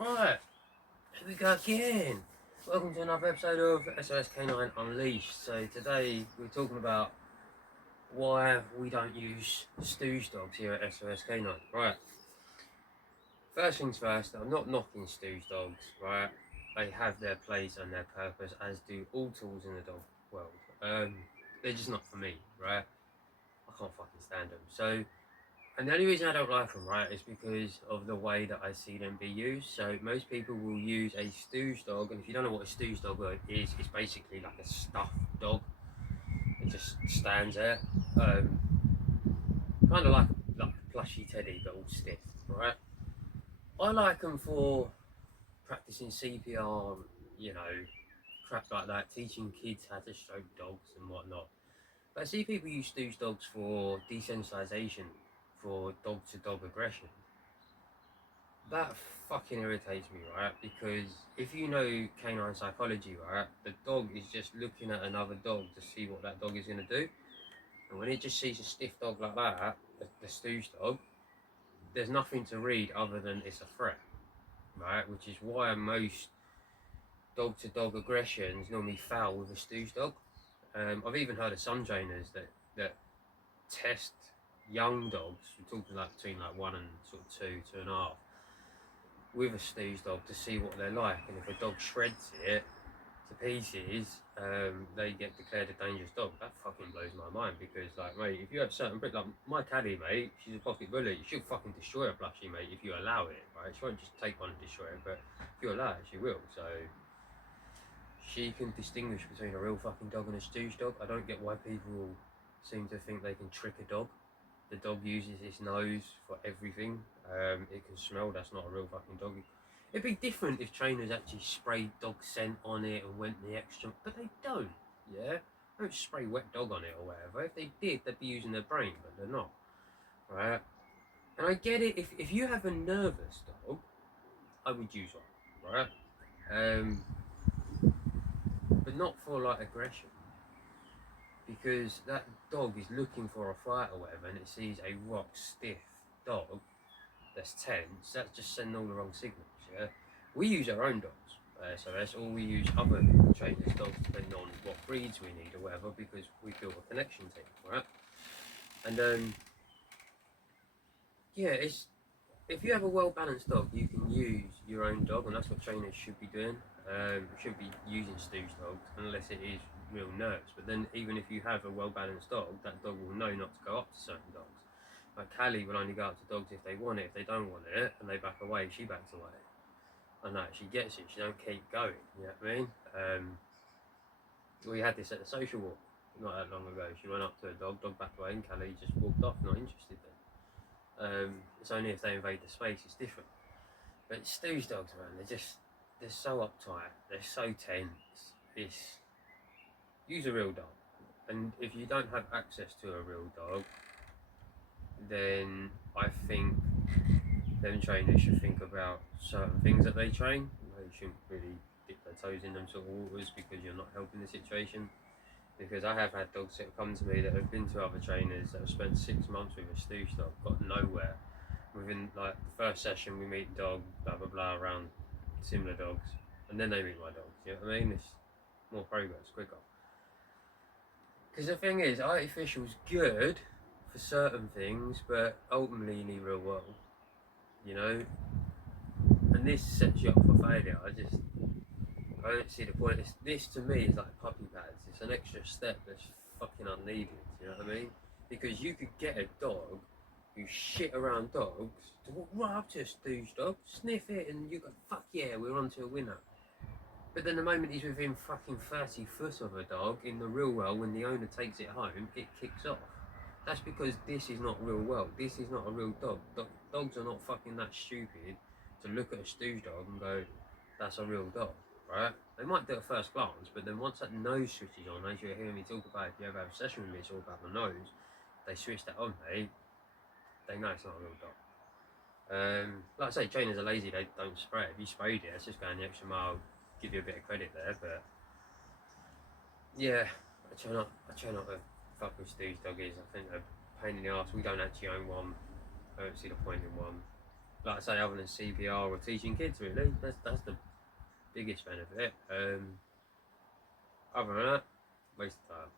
Right, here we go again. Welcome to another episode of SOS Canine Unleashed. So today we're talking about why we don't use stooge dogs here at SOS Canine. Right, first things first, I'm not knocking stooge dogs, right? They have their place and their purpose, as do all tools in the dog world. They're just not for me, right? I can't fucking stand them. So, and the only reason I don't like them, right, is because of the way that I see them be used. So most people will use a stooge dog, and if you don't know what a stooge dog is, it's basically like a stuffed dog. It just stands there, kind of like a plushy teddy, but all stiff, right? I like them for practicing CPR, you know, crap like that, teaching kids how to stroke dogs and whatnot. But I see people use stooge dogs for desensitisation, for dog-to-dog aggression. That fucking irritates me, right? Because if you know canine psychology, right, the dog is just looking at another dog to see what that dog is going to do. And when it just sees a stiff dog like that, the stooge dog, there's nothing to read other than it's a threat, right? Which is why most dog-to-dog aggressions normally foul with a stooge dog. I've even heard of some trainers that test young dogs, we're talking like between like 1 and sort of 2.5, with a stooge dog to see what they're like, and if a dog shreds it to pieces, they get declared a dangerous dog. That fucking blows my mind, because like, mate, if you have certain like my caddy, mate, she's a pocket bully, she'll fucking destroy a plushie, mate, if you allow it, right? She won't just take one and destroy it, but if you allow it, she will. So she can distinguish between a real fucking dog and a stooge dog. I don't get why people seem to think they can trick a dog. The dog uses its nose for everything. It can smell. That's not a real fucking dog. It'd be different if trainers actually sprayed dog scent on it and went the extra, but they don't. Yeah, they don't spray wet dog on it or whatever. If they did, they'd be using their brain, but they're not. Right? And I get it. If you have a nervous dog, I would use one. Right? But not for like aggression. Because that dog is looking for a fight or whatever, and it sees a rock stiff dog that's tense, that's just sending all the wrong signals. Yeah, we use our own dogs, so that's all. We use other trainers' dogs depending on what breeds we need or whatever, because we built a connection team, right? And yeah, it's, if you have a well-balanced dog, you can use your own dog, and that's what trainers should be doing. Shouldn't be using stooge dogs unless it is real nerves. But then, even if you have a well-balanced dog, that dog will know not to go up to certain dogs. Like Callie will only go up to dogs if they want it. If they don't want it and they back away, she backs away. And that she gets it. She don't keep going. You know what I mean? We had this at the social walk not that long ago. She went up to a dog backed away, and Callie just walked off, not interested then. It's only if they invade the space it's different. But stooge dogs, man, they're so uptight, they're so tense. Use a real dog, and if you don't have access to a real dog, then I think them trainers should think about certain things that they train. They shouldn't really dip their toes in them sort of waters, because you're not helping the situation. Because I have had dogs that have come to me that have been to other trainers that have spent 6 months with a stooge dog, got nowhere. Within like the first session, we meet dog, blah blah blah, around similar dogs, and then they meet my dogs. You know what I mean? It's more progress, quicker. Because the thing is, artificial's good for certain things, but ultimately you need real world. You know, and this sets you up for failure. I don't see the point. This to me is like puppy pads. It's an extra step that's fucking unneeded. You know what I mean? Because you could get a dog who shit around dogs to walk right up to a stooge dog, sniff it, and you go, fuck yeah, we're on to a winner. But then the moment he's within fucking 30 foot of a dog in the real world, when the owner takes it home, it kicks off. That's because this is not real world. This is not a real dog. Dogs are not fucking that stupid to look at a stooge dog and go, that's a real dog, right? They might do it at first glance, but then once that nose switches on, as you're hearing me talk about, if you ever have a session with me, it's all about the nose. They switch that on, mate. They know it's not a real dog. Like I say, trainers are lazy, they don't spray it. If you sprayed it, it's just going the extra mile, give you a bit of credit there, but yeah, I try not to fuck with stooge doggies. I think they're a pain in the arse. We don't actually own one. I don't see the point in one. like I say, other than CPR or teaching kids, really. That's the biggest benefit. Other than that, waste of time.